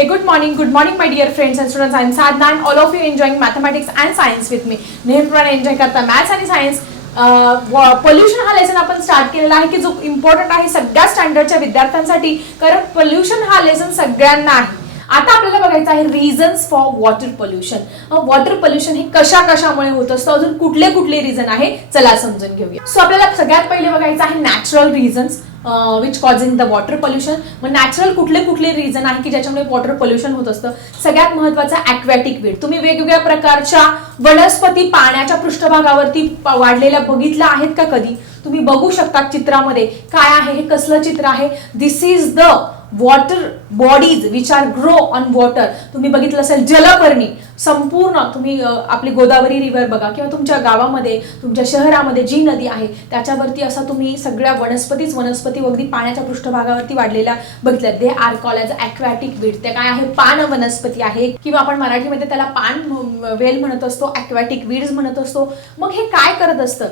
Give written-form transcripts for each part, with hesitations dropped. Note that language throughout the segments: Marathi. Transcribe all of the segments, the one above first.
Hey, good morning, my dear friends and students. I am Sadhna and all of you enjoying mathematics and science with me. नेहमीप्रमाणे एन्जॉय करता मॅथ्स आणि सायन्स. पोल्युशन हा लेसन आपण स्टार्ट केलेला आहे की जो इम्पॉर्टंट आहे सगळ्या स्टँडर्डच्या विद्यार्थ्यांसाठी, कारण पोल्युशन हा लेसन सगळ्यांना आहे. आता आपल्याला बघायचं आहे reasons for water pollution. Water pollution हे कशा कशामुळे होत असतं, अजून कुठले कुठले रिझन आहे चला समजून घेऊया. सो आपल्याला सगळ्यात पहिले बघायचं आहे natural reasons which causing the water pollution. मग नॅचरल कुठले कुठले रिझन आहे की ज्याच्यामुळे वॉटर पोल्युशन होत असतं. सगळ्यात महत्वाचा ॲक्वॅटिक वीड. तुम्ही वेगवेगळ्या प्रकारच्या वनस्पती पाण्याच्या पृष्ठभागावरती वाढलेल्या बघितल्या आहेत का कधी? तुम्ही बघू शकता चित्रामध्ये काय आहे, हे कसलं चित्र आहे. This is the water bodies which are grow on water. तुम्ही बघितलं असेल जलपर्णी संपूर्ण. तुम्ही आपली गोदावरी रिव्हर बघा किंवा तुमच्या गावामध्ये तुमच्या शहरामध्ये जी नदी आहे त्याच्यावरती असा तुम्ही सगळ्या वनस्पती अगदी पाण्याच्या पृष्ठभागावरती वाढलेल्या बघितल्या. They are call as aquatic weed. ते काय आहे, पान वनस्पती आहे किंवा आपण मराठीमध्ये त्याला पान वेल म्हणत असतो, ॲक्वॅटिक वीड्स म्हणत असतो. मग हे काय करत असतं,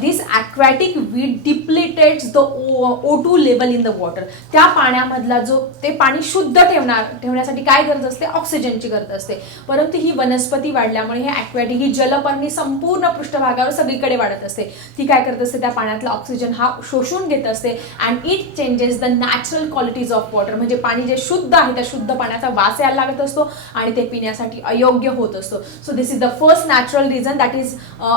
this aquatic weed depletes the O2 level in the water. त्या पाण्यामधला जो ते पाणी शुद्ध ठेवण्यासाठी काय गरज असते, ऑक्सिजनची गरज असते. परंतु ही वनस्पती वाढल्यामुळे हे ॲक्वॅटिक ही जलपर्णी संपूर्ण पृष्ठभागावर सगळीकडे वाढत असते. ती काय करत असते, त्या पाण्यातला ऑक्सिजन हा शोषून घेत असते and it changes the natural qualities of water. म्हणजे पाणी जे शुद्ध आहे त्या शुद्ध पाण्याचा वास यायला लागत असतो आणि ते पिण्यासाठी अयोग्य होत असतो. So this is the first natural reason, that is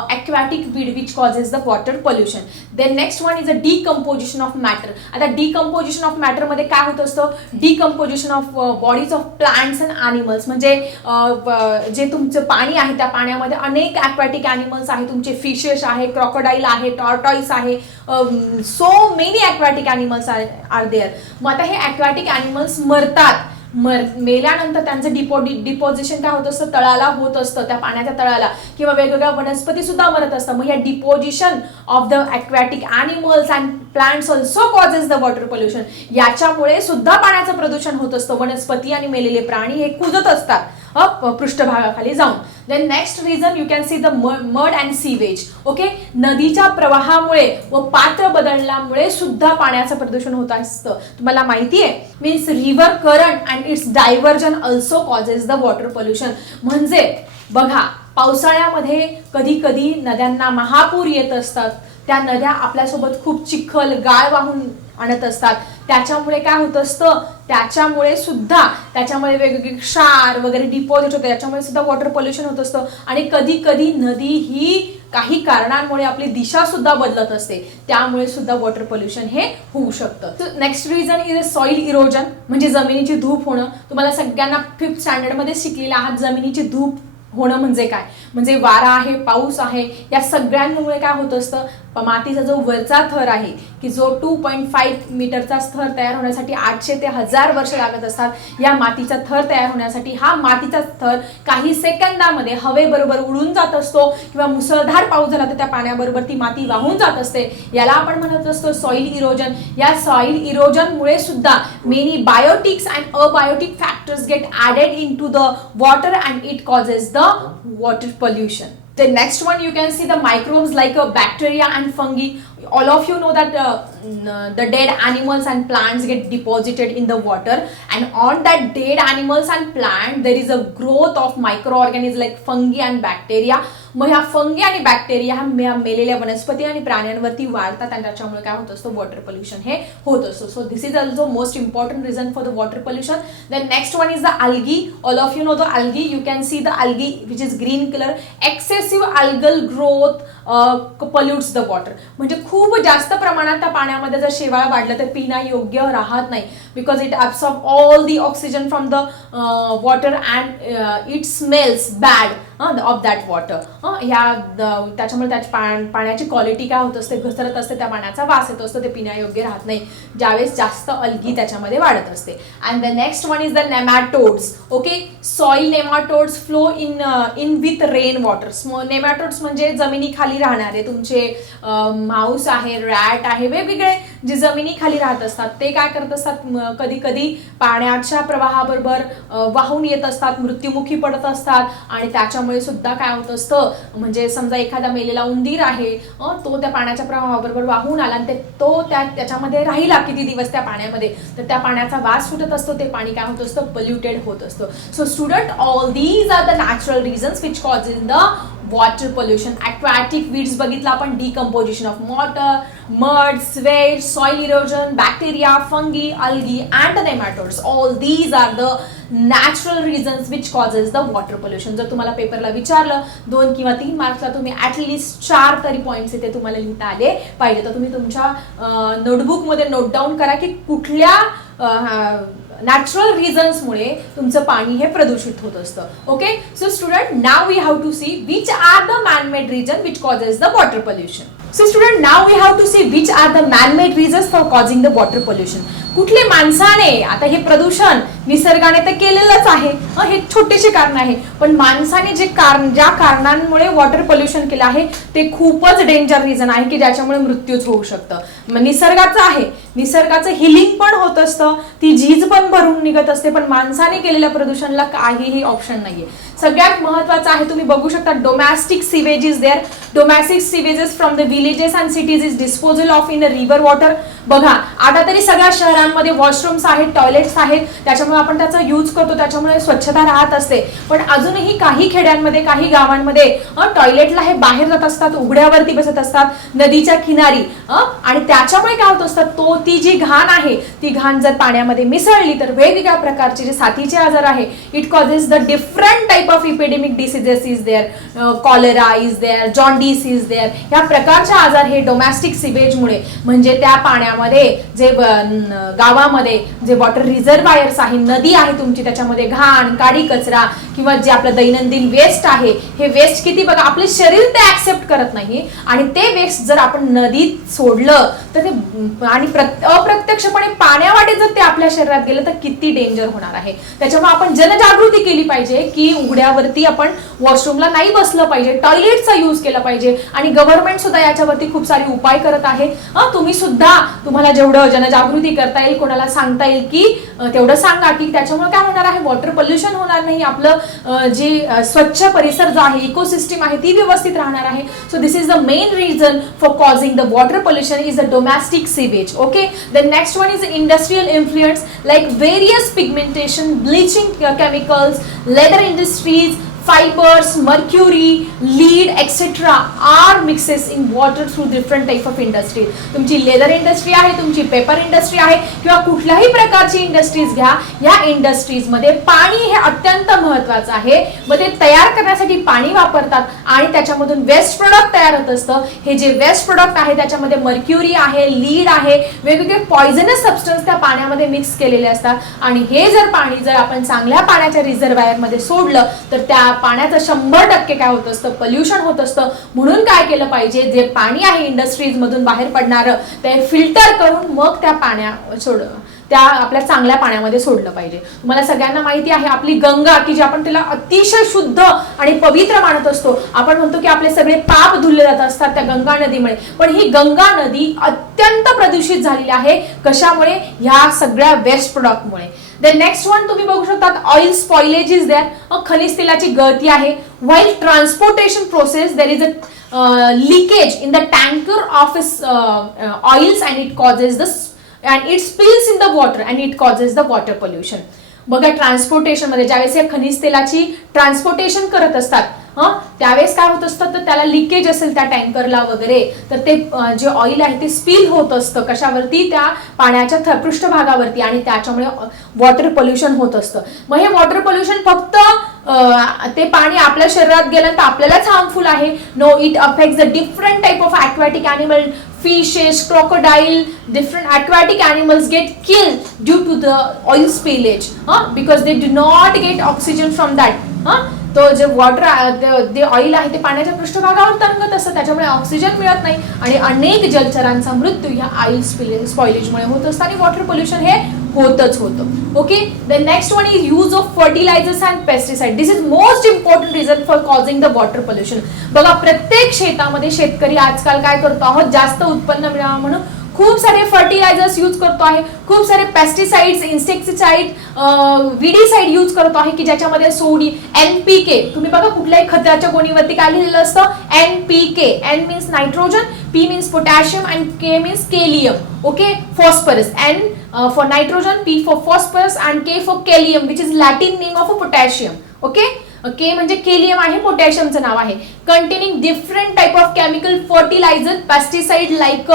aquatic weed which causes the water pollution. Then next one is a decomposition of matter. आता डिकम्पोजिशन ऑफ मॅटर मध्ये काय होत असतं, decomposition of bodies of plants and animals. म्हणजे जे तुमचं पाणी आहे त्या पाण्यामध्ये अनेक ॲक्वॅटिक ॲनिमल्स आहे, तुमचे फिशेस आहे, क्रोकोडाईल आहे, टॉर्टॉइस आहे, so many aquatic animals are there. मग आता हे ॲक्वॅटिक ॲनिमल्स मरतात. मेल्यानंतर त्यांचं डिपोजिशन काय होत असतं, तळाला होत असतं, त्या पाण्याच्या तळाला. किंवा वेगवेगळ्या वनस्पती सुद्धा मरत असतात. मग या deposition of the aquatic animals and plants also causes the water pollution. याच्यामुळे सुद्धा पाण्याचं प्रदूषण होत असतं. वनस्पती आणि मेलेले प्राणी हे कुजत असतात पृष्ठभागाखाली जाऊन. Then next reason you can see the mud and sewage. Okay, नदीच्या प्रवाहामुळे व पात्र बदलण्यामुळे सुद्धा पाण्याचं प्रदूषण होत असतं. तुम्हाला माहिती आहे, means river current and its diversion also causes the water pollution. म्हणजे बघा, पावसाळ्यामध्ये कधी कधी नद्यांना महापूर येत असतात. त्या नद्या आपल्यासोबत खूप चिखल गाळ वाहून आणत असतात. त्याच्यामुळे काय होत असतं, त्याच्यामुळे वेगवेगळे क्षार वगैरे डिपॉझिट होते. त्याच्यामुळे सुद्धा वॉटर पोल्युशन होत असतं. आणि कधी कधी नदी ही काही कारणांमुळे आपली दिशा सुद्धा बदलत असते. त्यामुळे सुद्धा वॉटर पोल्युशन हे होऊ शकतं. Next reason is soil erosion. म्हणजे जमिनीची धूप होणं. तुम्हाला सगळ्यांना 5th स्टँडर्डमध्ये शिकलेला आहात जमिनीची धूप होणं म्हणजे काय. म्हणजे वारा आहे, पाऊस आहे, या सगळ्यांमुळे काय होत असतं, मातीचा जो वरचा थर आहे की जो 2.5 मीटरचा थर तयार होण्यासाठी 800 ते 1000 वर्ष लागत असतात. या मातीचा थर तयार होण्यासाठी हा मातीचा थर काही सेकंदामध्ये हवेबरोबर उडून जात असतो किंवा मुसळधार पाऊस झाला तर त्या पाण्याबरोबर ती माती वाहून जात असते. याला आपण म्हणत असतो सॉइल इरोजन. या सॉइल इरोजनमुळे सुद्धा many biotics and abiotic factors get added into the water and it causes the water pollution. The next one you can see the microbes like bacteria and fungi. All of you know that the dead animals and plants get deposited in the water, and on that dead animals and plant there is a growth of microorganisms like fungi and bacteria. मग ह्या फंगी आणि बॅक्टेरिया ह्या मेलेल्या वनस्पती आणि प्राण्यांवरती वाढतात आणि त्याच्यामुळे काय होत असतं, वॉटर पोल्युशन हे होत असतं. So this is also most important reason for the water pollution. Then next one is the algae. All of you know the algae. You can see the algae which is green color. Excessive algal growth pollutes the water. म्हणजे खूप जास्त प्रमाणात त्या पाण्यामध्ये जर शेवाळ वाढलं तर पिण्या योग्य राहत नाही. Because it absorb all the oxygen from the water and it smells bad of that water. त्याच्यामुळे त्या पाण्याची क्वालिटी काय होत असते, घसरत असते, त्या पाण्याचा वास येत असतो, ते पिण्यायोग्य राहत नाही ज्यावेळेस जास्त अल्गी त्याच्यामध्ये वाढत असते. And the next one is the nematodes. Okay, soil nematodes flow in with rain water. Nematodes म्हणजे जमिनीखाली राहणारे तुमचे माऊस आहे, रॅट आहे, वेगवेगळे जे जमिनीखाली राहत असतात ते काय करत असतात, कधी कधी पाण्याच्या प्रवाहाबरोबर वाहून येत असतात, मृत्युमुखी पडत असतात आणि त्याच्यामुळे त्याच्यामुळे सुद्धा काय होत असतं, म्हणजे समजा एखादा मेलेला उंदीर आहे, तो त्या पाण्याच्या प्रवाहाबरोबर वाहून आला आणि तो त्याच्यामध्ये राहिला किती दिवस त्या पाण्यामध्ये, तर त्या पाण्याचा वास सुटत असतो, ते पाणी काय होत असतं, पोल्युटेड होत असतं. So student, all these are the natural reasons which causes the water pollution. Aquatic weeds बघितलं आपण, decomposition of water, mud, sweat, soil erosion, bacteria, fungi, algae and nematodes. All these are the natural reasons which causes the water pollution. जर तुम्हाला पेपरला विचारलं 2 किंवा 3 मार्क्सला, तुम्ही ॲटलिस्ट 4 तरी पॉईंट्स इथे तुम्हाला लिहिता आले पाहिजे. तर तुम्ही तुमच्या नोटबुकमध्ये नोट डाऊन करा की कुठल्या नॅचरल रिझन्समुळे तुमचं पाणी हे प्रदूषित होत असतं. Okay, so student, now we have to see which are the man-made reason which causes the water pollution. So student, now we have to see which are the man-made reasons for causing the water pollution. कुठले माणसाने, आता हे प्रदूषण निसर्गाने तर केलेलंच आहे, हे छोटेसे कारण आहे, पण माणसाने ज्या कारणांमुळे वॉटर पोल्युशन केलं आहे ते खूपच डेंजर रिझन आहे की ज्याच्यामुळे मृत्यूच होऊ शकतं. निसर्गाचं आहे, निसर्गाचं हिलिंग पण होत असतं, ती झीज पण भरून निघत असते, पण माणसाने केलेल्या प्रदूषणाला काहीही ऑप्शन नाहीये. सगळ्यात महत्वाचं आहे, तुम्ही बघू शकता, domestic sewage is there. Domestic sewages from the villages and cities is disposal of in the river water. बघा, आता तरी सगळ्या शहरांमध्ये वॉशरूम्स आहेत, टॉयलेट्स आहेत, त्याच्यामुळे आपण त्याचा यूज करतो, त्याच्यामुळे स्वच्छता राहत असते. पण अजूनही काही खेड्यांमध्ये, काही गावांमध्ये टॉयलेटला हे बाहेर जात असतात, उघड्यावरती बसत असतात, नदीच्या किनारी, आणि त्याच्यामुळे काय होत असतात, ती जी घाण आहे ती घाण जर पाण्यामध्ये मिसळली तर वेगवेगळ्या प्रकारचे जे साथीचे आजार आहे, it causes the different type of epidemic diseases is there. Cholera is there, jaundice is there. या प्रकारचे आजार हे डोमॅस्टिक सिवेजमुळे, म्हणजे त्या पाण्यामध्ये जे गावामध्ये जे वॉटर रिझर्वायर्स आहे, नदी आहे तुमची, त्याच्यामध्ये घाण, काडी कचरा किंवा जे आपलं दैनंदिन वेस्ट आहे, हे वेस्ट किती, बघा, आपले शरीर ते ऍक्सेप्ट करत नाही, आणि ते वेस्ट जर आपण नदीत सोडलं तर ते आणि अप्रत्यक्षपणे पाण्यावाटे जर ते आपल्या शरीरात गेलं तर किती डेंजर होणार आहे. त्याच्यामुळे आपण जनजागृती केली पाहिजे की उघड्यावरती आपण वॉशरूमला नाही बसलं पाहिजे, टॉयलेटचा यूज केला पाहिजे, आणि गव्हर्नमेंट सुद्धा याच्यावरती खूप सारे उपाय करत आहे. तुम्ही सुद्धा, तुम्हाला जेवढं जनजागृती करता येईल, कोणाला सांगता येईल की तेवढं सांगा, की त्याच्यामुळे काय होणार आहे, वॉटर पोल्युशन होणार नाही, आपलं जी स्वच्छ परिसर जो आहे, इकोसिस्टम आहे, ती व्यवस्थित राहणार आहे. So this is the main reason for causing the water pollution is the domestic sewage. Okay, the next one is industrial influence like various pigmentation, bleaching chemicals, leather industries, fibers, mercury, lead, etc. are mixes in water through different type of industry. तुमची लेदर इंडस्ट्री आहे, तुमची पेपर इंडस्ट्री आहे, किंवा कुठल्याही प्रकारची इंडस्ट्रीज घ्या, या इंडस्ट्रीज मध्ये पाणी हे अत्यंत महत्वाचं आहे. मग ते तयार करण्यासाठी पाणी वापरतात आणि त्याच्यामधून वेस्ट प्रोडक्ट तयार होत असतं. हे जे वेस्ट प्रोडक्ट आहे त्याच्यामध्ये मर्क्युरी आहे, लीड आहे, वेगवेगळे पॉइझनस सबस्टन्स त्या पाण्यामध्ये मिक्स केलेले असतात, आणि हे पाणी जर आपण चांगल्या पाण्याच्या रिझर्वायर मध्ये सोडलं तर त्या पाण्याचं 100% काय होत असतं, पोल्युशन होत असतं. म्हणून काय केलं पाहिजे, जे पाणी आहे इंडस्ट्रीज मधून बाहेर पडणारं ते फिल्टर करून मग त्या आपल्या चांगल्या पाण्यामध्ये सोडलं पाहिजे. तुम्हाला सगळ्यांना माहिती आहे आपली गंगा, की जी आपण तिला अतिशय शुद्ध आणि पवित्र मानत असतो. आपण म्हणतो की आपले सगळे पाप धुतले जात असतात त्या गंगा नदीमुळे, पण ही गंगा नदी अत्यंत प्रदूषित झालेली आहे. कशामुळे? ह्या सगळ्या वेस्ट प्रोडक्टमुळे. द नेक्स्ट वन तुम्ही बघू शकता, ऑइल स्पॉइलेज इज देअर. खनिज तेलाची गळती आहे. While transportation process there is a leakage in the tanker of oils and it causes the and it spills in the water and it causes the water pollution. बघा, ट्रान्सपोर्टेशन मध्ये ज्यावेळेस या खनिज तेलाची ट्रान्सपोर्टेशन करत असतात त्यावेळेस काय होत असतं, तर त्याला लिकेज असेल त्या टँकरला वगैरे, तर ते जे ऑइल आहे ते स्पिल होत असतं कशावरती, त्या पाण्याच्या पृष्ठभागावरती, आणि त्याच्यामुळे वॉटर पोल्युशन होत असतं. मग हे वॉटर पोल्युशन फक्त ते पाणी आपल्या शरीरात गेलं तर आपल्यालाच हार्मफुल आहे? No, it affects the different type of aquatic animal, fishes, crocodile, different aquatic animals get killed due to the oil spillage, because they do not get oxygen from that. तो जे वॉटर जे ऑइल आहे ते पाण्याच्या पृष्ठभागावर तरंगत असतं, त्याच्यामुळे ऑक्सिजन मिळत नाही, आणि अनेक जलचरांचा मृत्यू ह्या ऑइल स्पॉइलेजमुळे होत असतं, आणि वॉटर पोल्युशन हे होतच होतं. Okay, the next one is use of fertilisers and pesticide. This is most important reason for causing the water pollution. बघा, प्रत्येक शेतामध्ये शेतकरी आजकाल काय करतो आहोत, जास्त उत्पन्न मिळावं म्हणून खूप सारे फर्टिलायझर्स यूज करतो आहे, खूप सारे पेस्टिसाइड्स, इन्सेक्टिसाइड, विडीसाइड यूज करतो आहे की ज्याच्यामध्ये NPK, तुम्ही बघा कुठल्याही खताच्या गोणीवरती काय लिहिलेलं असतं, NPK. N means nitrogen, P means potassium and K means kalium. Okay, phosphorus. N for nitrogen, P for phosphorus and K for kalium, which is Latin name of a potassium. Okay, K म्हणजे केलियम आहे, पोटॅशियमचं नाव आहे. Containing different type of chemical fertilizer, pesticide like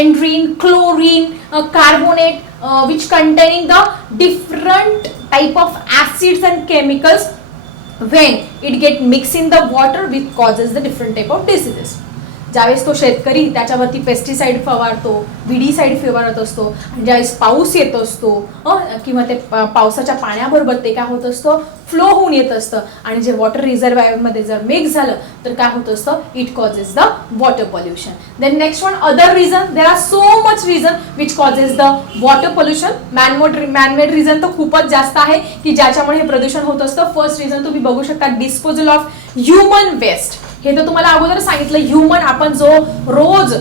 endrine, chlorine, carbonate, which containing the different type of acids and chemicals. When it get mixed in the water, which causes the different type of diseases. ज्यावेळेस तो शेतकरी त्याच्यावरती पेस्टिसाइड फवारतो, विडीसाइड फवारत असतो, आणि ज्यावेळेस पाऊस येत असतो किंवा ते पावसाच्या पाण्याबरोबर ते काय होत असतं, फ्लो होऊन येत असतं, आणि जे वॉटर रिझर्वायरमध्ये जर मिक्स झालं तर काय होत असतं, it causes the water pollution. Then next one, other reason. There are so much reason which causes the water pollution. Man-made reason तर खूपच जास्त आहे की ज्याच्यामुळे हे प्रदूषण होत असतं. फर्स्ट रिझन तुम्ही बघू शकता, डिस्पोजल ऑफ ह्युमन वेस्ट. हे तर तुम्हाला अगोदर सांगितलं, ह्युमन आपण जो रोज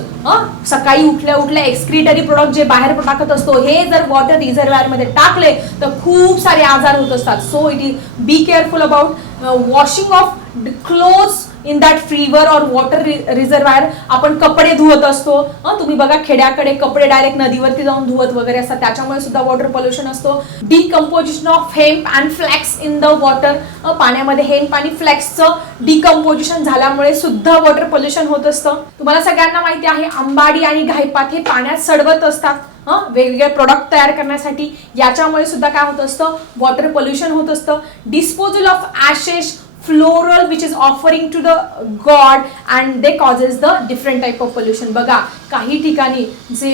सकाळी उठल्या उठल्या एक्सक्रिटरी प्रोडक्ट जे बाहेर टाकत असतो, हे जर वॉटर रिझर्वायर मध्ये टाकले तर खूप सारे आजार होत असतात. So it is be careful about washing of clothes in that river और वॉटर रिझर्वायर. आपण कपडे धुवत असतो, तुम्ही बघा खेड्याकडे कपडे डायरेक्ट नदीवरती जाऊन धुवत वगैरे असतात, त्याच्यामुळे सुद्धा वॉटर पोल्युशन असतो. Decomposition of hemp and flax in the water. पाण्यामध्ये हेम्प आणि फ्लॅक्सचं डिकम्पोजिशन झाल्यामुळे सुद्धा वॉटर पोल्युशन होत असतं. तुम्हाला सगळ्यांना माहिती आहे, आंबाडी आणि घायपात हे पाण्यात सडवत असतात वेगवेगळे प्रोडक्ट तयार करण्यासाठी. याच्यामुळे सुद्धा काय होत असतं, वॉटर पोल्युशन होत असतं. Disposal of Ashes, floral which is offering to the god and they causes the different type of pollution. बघा काही ठिकाणी जे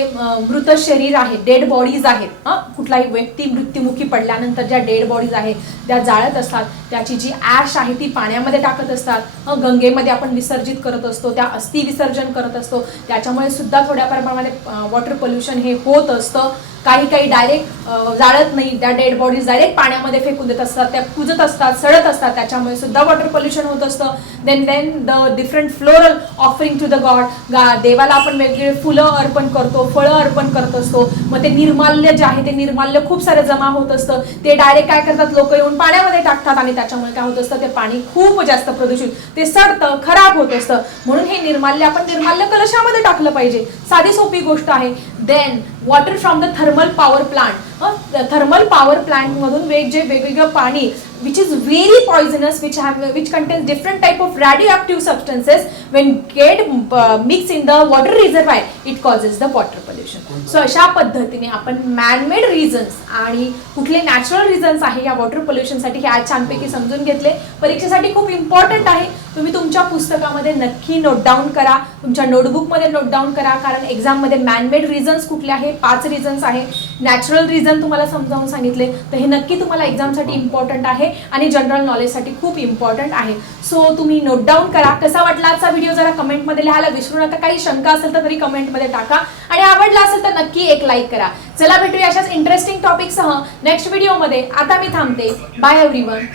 मृत शरीर आहे, डेड बॉडीज आहेत, कुठलाही व्यक्ती मृत्युमुखी पडल्यानंतर ज्या डेड बॉडीज आहेत त्या जाळत असतात, त्याची जी ॲश आहे ती पाण्यामध्ये टाकत असतात, गंगेमध्ये आपण विसर्जित करत असतो, त्या अस्थि विसर्जन करत असतो, त्याच्यामुळे सुद्धा थोड्या प्रमाणात वॉटर पोल्युशन हे होत असतं. काही डायरेक्ट जाळत नाही, त्या डेड बॉडीज डायरेक्ट पाण्यामध्ये फेकून देत असतात, त्या कुजत असतात, सडत असतात, त्याच्यामुळे सुद्धा वॉटर पोल्युशन होत असतं. Then the different floral offering to the god. देवाला आपण वेगवेगळे फुलं अर्पण करतो, फळं अर्पण करत असतो, मग ते निर्माल्य जे आहे ते निर्माल्य खूप सारं जमा होत असतं, ते डायरेक्ट काय करतात, लोक येऊन पाण्यामध्ये टाकतात, आणि त्याच्यामुळे काय होत असतं, ते पाणी खूप जास्त प्रदूषित, ते सडतं, खराब होत असतं. म्हणून हे निर्माल्य आपण निर्माल्य कलशामध्ये टाकलं पाहिजे, साधी सोपी गोष्ट आहे. Then water from the thermal power plant. Thermal power plant मधून वेगवेगळं पाणी which is very poisonous, which contains different type of radioactive substances, when get mixed in the water reservoir, it causes the water pollution. So अशा पद्धतीने आपण मॅनमेड रिझन्स आणि कुठले नॅचरल रिझन्स आहे या वॉटर पोल्युशन साठी हे आज छानपैकी समजून घेतले. परीक्षेसाठी खूप इम्पॉर्टंट आहे. तुम्ही तुमच्या पुस्तकामध्ये नक्की नोट डाऊन करा, तुमच्या नोटबुक मध्ये नोट डाऊन करा, कारण एक्झाम मध्ये मॅनमेड रिझन्स कुठले आहे, 5 रिझन्स आहे. नॅचरल रिझन तुम्हाला समजावून सांगितले, तर हे नक्की तुम्हाला एक्झामसाठी इम्पॉर्टंट आहे आणि जनरल नॉलेजसाठी खूप इम्पॉर्टंट आहे. सो तुम्ही नोट डाऊन करा. कसा वाटला आजचा व्हिडिओ जरा कमेंटमध्ये लिहायला विसरू नका. काही शंका असेल तर तरी कमेंटमध्ये टाका, आणि आवडला असेल तर नक्की एक लाईक करा. चला भेटूया अशाच इंटरेस्टिंग टॉपिकसह नेक्स्ट व्हिडिओमध्ये. आता मी थांबते. Bye everyone.